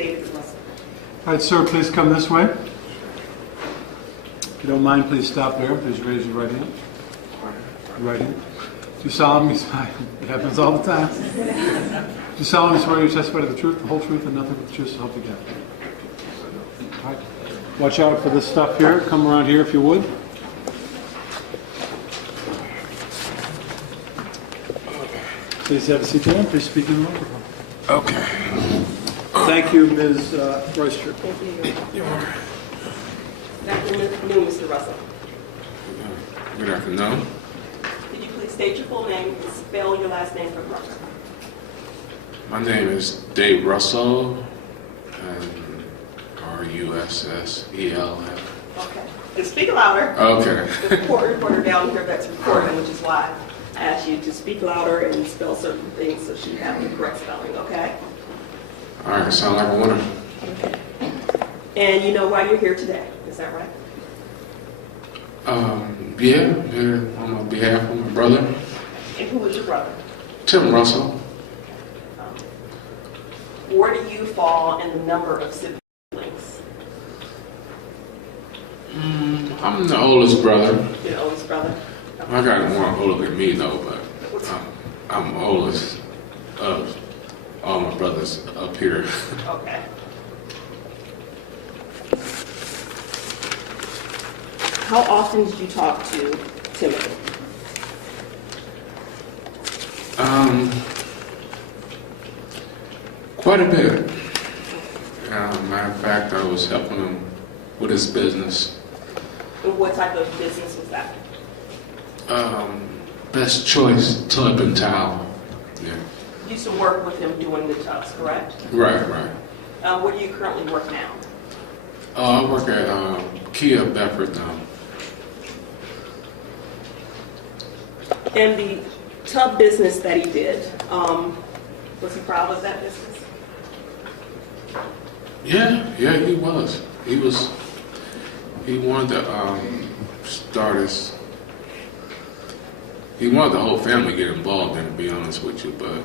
David Russell. All right, sir, please come this way. If you don't mind, please stop there. Please raise your right hand. Right hand. Do you solemnly swear? It happens all the time. Do you solemnly swear you testify to the truth, the whole truth, and nothing but the truth, so help you God? All right. Watch out for this stuff here. Come around here if you would. Please have a seat there. Please speak in the microphone. Okay. Thank you, Ms. Royster. Thank you. Good afternoon, Mr. Russell. Good afternoon. Could you please state your full name and spell your last name for the record? My name is Dave Russell, and R-U-S-S-E-L-F. Okay. And speak louder. Okay. There's a court reporter down here that's recording, which is why I asked you to speak louder and spell certain things so she have the correct spelling, okay? All right, sound like a winner. Okay. And you know why you're here today, is that right? Yeah, on behalf of my brother, And who is your brother? Tim Russell. Where do you fall in the number of siblings? I'm the oldest brother. Your oldest brother? Okay. I got one older than me though, but I'm oldest of all my brothers up here. Okay. How often did you talk to Timothy? Quite a bit. Matter of fact, I was helping him with his business. And what type of business was that? Best Choice Tub and Towel. Yeah. You used to work with him doing the tubs, correct? Right. Where do you currently work now? I work at Kia Bedford now. And the tub business that he did, was he proud of that business? Yeah, he was. He wanted to start his. He wanted the whole family to get involved in it, to be honest with you, but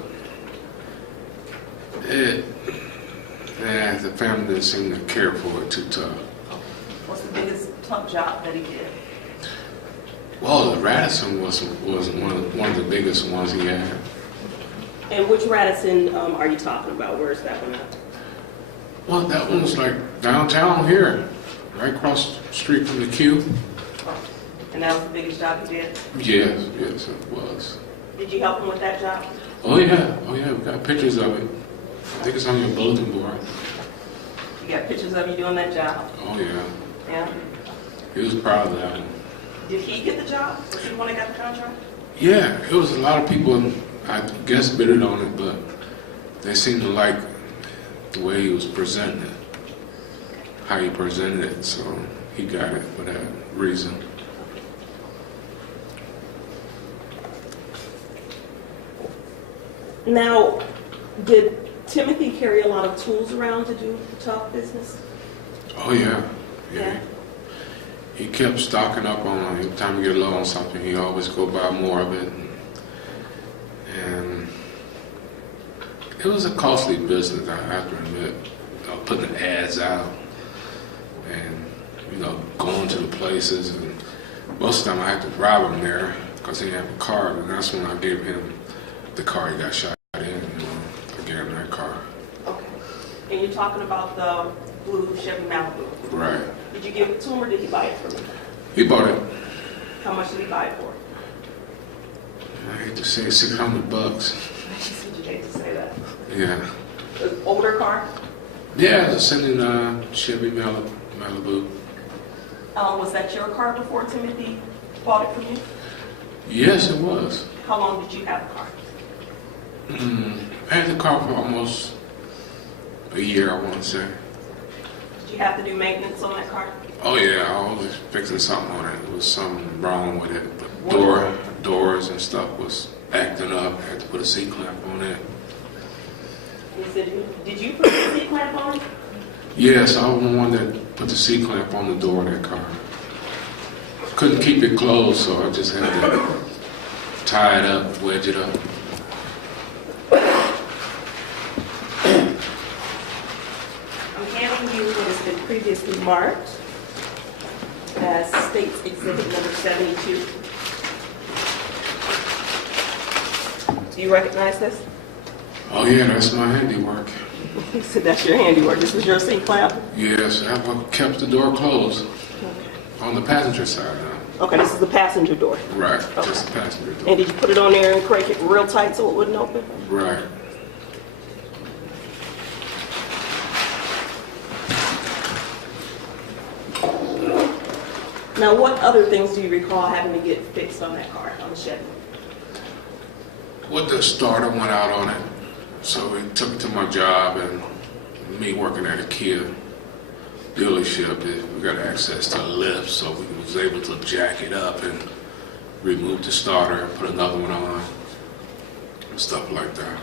the family didn't seem to care for it too tough. What's the biggest tub job that he did? Well, the Radisson was one of the biggest ones he had. And which Radisson are you talking about? Where's that one at? Well, that one was like downtown here, right across the street from the Q. And that was the biggest job he did? Yes, it was. Did you help him with that job? Oh yeah, we got pictures of it. I think it's on your bulletin board. You got pictures of you doing that job? Oh yeah. Yeah? He was proud of that one. Did he get the job? Was he the one that got the contract? Yeah, it was a lot of people, I guess, bidded on it, but they seemed to like the way he was presenting it, how he presented it, so he got it for that reason. Now, did Timothy carry a lot of tools around to do the tub business? Oh yeah. He kept stocking up on it. Every time he get low on something, he always go buy more of it. And it was a costly business, I have to admit. Putting the ads out and, going to the places. And most of the time I had to drive him there because he didn't have a car. And that's when I gave him the car he got shot in. I gave him that car. Okay. And you're talking about the blue Chevy Malibu? Right. Did you give it to him or did he buy it from you? He bought it. How much did he buy it for? I hate to say $600. Did you hate to say that? Yeah. An older car? Yeah, it's a Chevy Malibu. Was that your car before Timothy bought it from you? Yes, it was. How long did you have the car? I had the car for almost a year, I want to say. Did you have to do maintenance on that car? Oh yeah, I was fixing something on it. There was something wrong with it. The doors and stuff was acting up. I had to put a C-clamp on it. Did you put the C-clamp on it? Yes, I was the one that put the C-clamp on the door of that car. Couldn't keep it closed, so I just had to tie it up, wedge it up. previously marked as State's Exhibit number 72. Do you recognize this? Oh yeah, that's my handiwork. So that's your handiwork. This was your seat clamp? Yes, I've kept the door closed on the passenger side now. Okay, this is the passenger door. Right, Okay. just the passenger door. And did you put it on there and crank it real tight so it wouldn't open? Right. Now, what other things do you recall having to get fixed on that car, on the Chevy? Well, the starter went out on it, so we took it to my job, and me working at a Kia dealership, we got access to a lift, so we was able to jack it up and remove the starter and put another one on, stuff like that.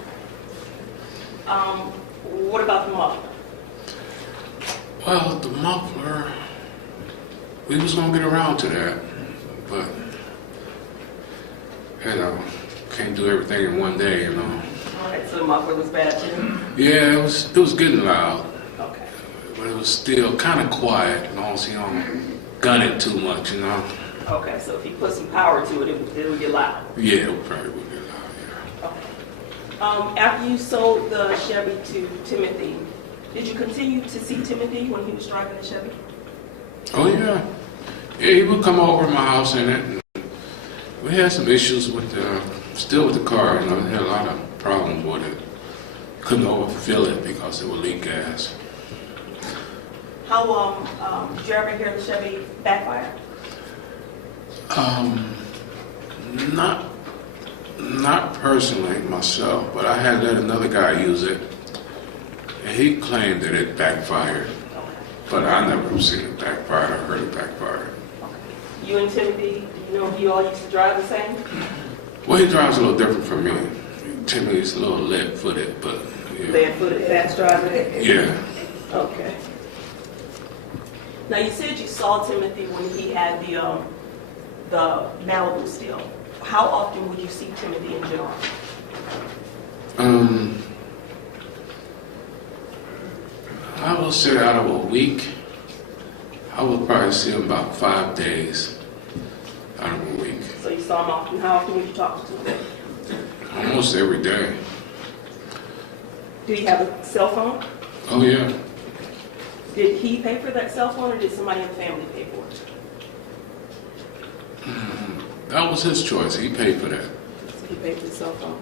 What about the muffler? Well, the muffler, we was gonna get around to that, but you know, can't do everything in one day, you know. All right, so the muffler was bad too? Yeah, it was getting loud, Okay. but it was still kind of quiet, as long as you don't gun it too much, you know. Okay, so if you put some power to it, it would get loud. Yeah, it probably would get loud. Yeah. Okay. After you sold the Chevy to Timothy, did you continue to see Timothy when he was driving the Chevy? Oh yeah, yeah. He would come over to my house in it. And we had some issues with still with the car. You know, we had a lot of problems with it. Couldn't overfill it because it would leak gas. How did you ever hear the Chevy backfire? Not personally myself, but I had let another guy use it, and he claimed that it backfired. But I never seen it backfire or heard it backfire. You and Timothy, you know, you all used to drive the same? Well, he drives a little different from me. Timmy's a little lead-footed, but yeah. Lead-footed, fast driver? Yeah. Okay. Now, you said you saw Timothy when he had the Malibu still. How often would you see Timothy in general? I would say out of a week, I would probably see him about 5 days out of a week. So you saw him often. How often would you talk to him? Almost every day. Did he have a cell phone? Oh yeah. Did he pay for that cell phone, or did somebody in the family pay for it? That was his choice. He paid for that. So he paid for the cell phone.